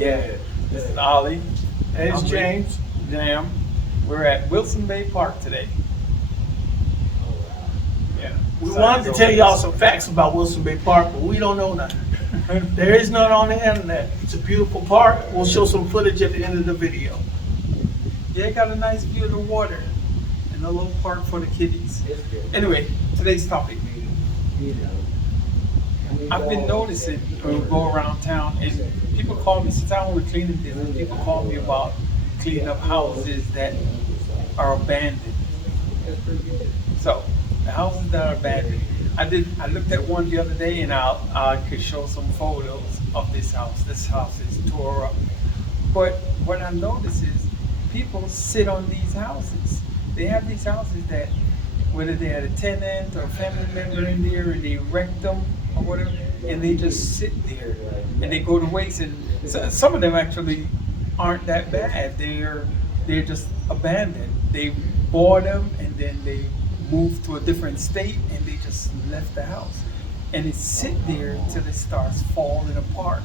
Yeah, this is Ollie. Hey, it's I'm James. Jam. We're at Wilson Bay Park today. Yeah. We wanted to tell y'all some facts about Wilson Bay Park, but we don't know nothing. There is none on the internet. It's a beautiful park. We'll show some footage at the end of the video. Yeah, it got a nice view of the water and a little park for the kiddies. Anyway, today's topic. I've been noticing when we go around town, and people call me, since I own the cleaning business, people call me about cleaning up houses that are abandoned. So, the houses that are abandoned. I looked at one the other day, and I could show some photos of this house. This house is tore up. But what I noticed is people sit on these houses. They have these houses that, whether they had a tenant or a family member in there, and they wrecked them or whatever, and they just sit there and they go to waste. And some of them actually aren't that bad. They're just abandoned. They bought them and then they moved to a different state and they just left the house. And it sit there until it starts falling apart.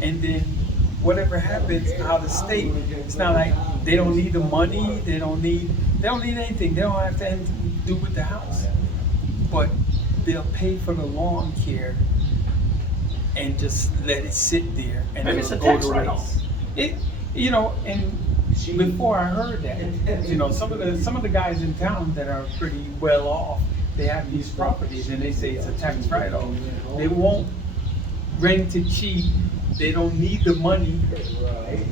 And then whatever happens out of state, it's not like they don't need the money, they don't need anything. They don't have to anything to do with the house. But they'll pay for the lawn care and just let it sit there and Maybe it's a it'll go tax to write-off. waste. And before I heard that, some of the guys in town that are pretty well off, they have these properties and they say it's a tax write-off. They won't rent it cheap. They don't need the money,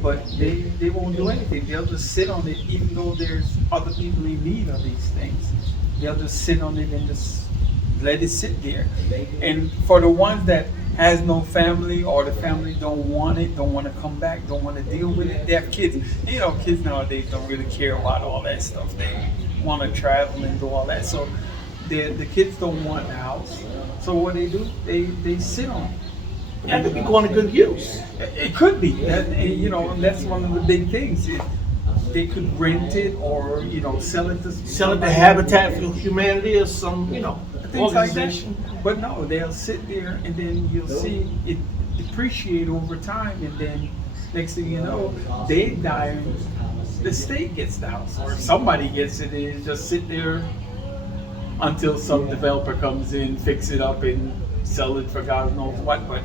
but they won't do anything. They'll just sit on it, even though there's other people in need of these things. They'll just sit on it and just let it sit there. And for the ones that has no family, or the family don't want it, don't want to come back, don't want to deal with it, they have kids. You know, kids nowadays don't really care about all that stuff. They want to travel and do all that. So the kids don't want the house. So what they do, they sit on it. That could be going to good use. It could be, and that's one of the big things. They could rent it, or sell it to Habitat for Humanity or some, things like that. organization. But no, they'll sit there, and then you'll see it depreciate over time, and then next thing you know, they die, and the state gets the house, or if somebody gets it, and just sit there until some developer comes in, fix it up, and sell it for God knows what. But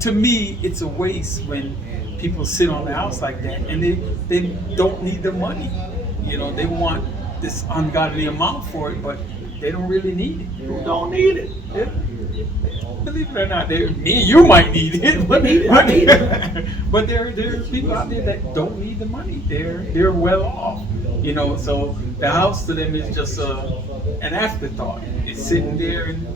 to me, it's a waste when people sit on the house like that, and they don't need the money. They want this ungodly amount for it, but they don't really need it. You don't need it. Yeah. Believe it or not, me and you might need it. I need it. But there are people out there that don't need the money. They're well off. So the house to them is just an afterthought. It's sitting there, and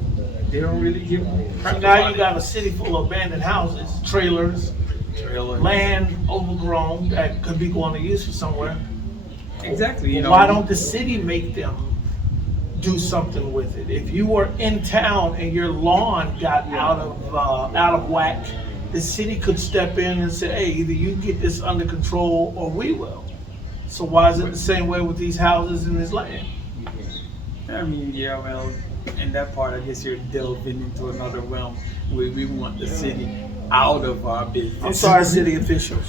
they don't really give a crap Now about you got a city full of abandoned houses, trailers, it. land overgrown that could be going to use for somewhere. Exactly. Why don't the city make them do something with it? If you were in town and your lawn got out of whack, the city could step in and say, "Hey, either you get this under control or we will." So why is it the same way with these houses and this land? I mean, yeah, well, in that part, I guess you're delving into another realm where we want the city out of our business. I'm sorry, city officials.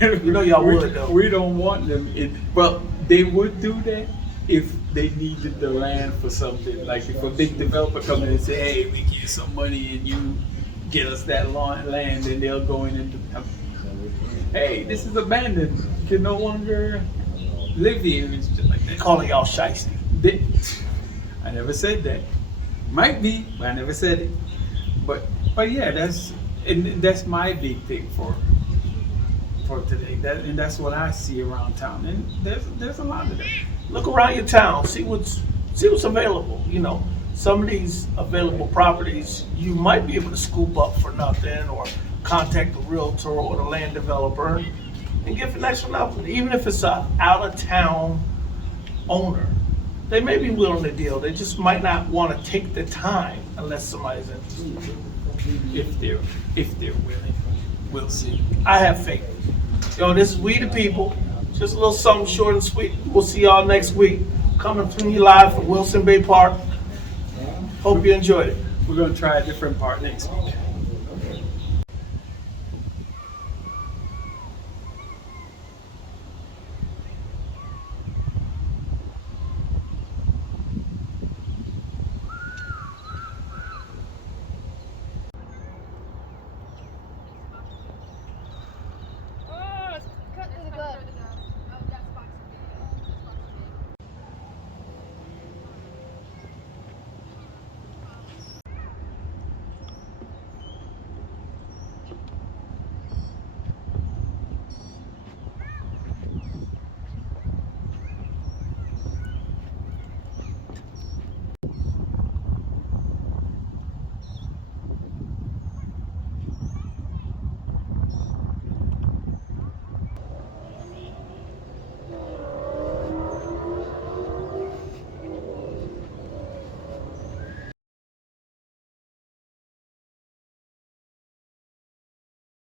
Y'all would though. We don't want them in. Well, they would do that if they needed the land for something. Like if a big developer comes in and say, "Hey, we give you some money and you get us that land," and they'll go in and, "Hey, this is abandoned. You can no longer live here," and stuff like that. Calling y'all shiesty. I never said that. Might be, but I never said it. But yeah, that's my big thing for today. And that's what I see around town. And there's a lot of that. Look around your town, see what's available. Some of these available properties you might be able to scoop up for nothing, or contact the realtor or the land developer and get for next to nothing. Even if it's a out of town owner, they may be willing to deal. They just might not want to take the time unless somebody's interested. If they're willing, we'll see. I have faith. This is We the People. Just a little something short and sweet. We'll see y'all next week. Coming from you live from Wilson Bay Park. Hope you enjoyed it. We're gonna try a different part next week.